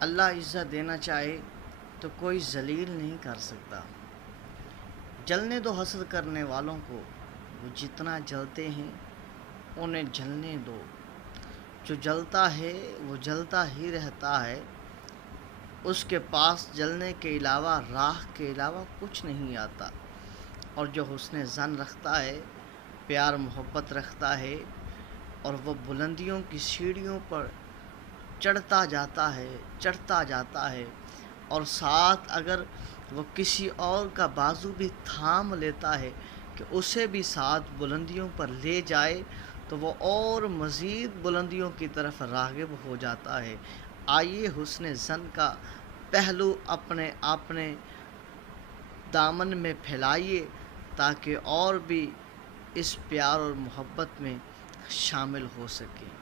اللہ عزت دینا چاہے تو کوئی ذلیل نہیں کر سکتا۔ جلنے دو حسد کرنے والوں کو، وہ جتنا جلتے ہیں انہیں جلنے دو۔ جو جلتا ہے وہ جلتا ہی رہتا ہے، اس کے پاس جلنے کے علاوہ، راہ کے علاوہ کچھ نہیں آتا۔ اور جو حسن ظن رکھتا ہے، پیار محبت رکھتا ہے، اور وہ بلندیوں کی سیڑھیوں پر چڑھتا جاتا ہے، اور ساتھ اگر وہ کسی اور کا بازو بھی تھام لیتا ہے کہ اسے بھی ساتھ بلندیوں پر لے جائے، تو وہ اور مزید بلندیوں کی طرف راغب ہو جاتا ہے۔ آئیے حسن ظن کا پہلو اپنے دامن میں پھیلائیے تاکہ اور بھی اس پیار اور محبت میں شامل ہو سکیں۔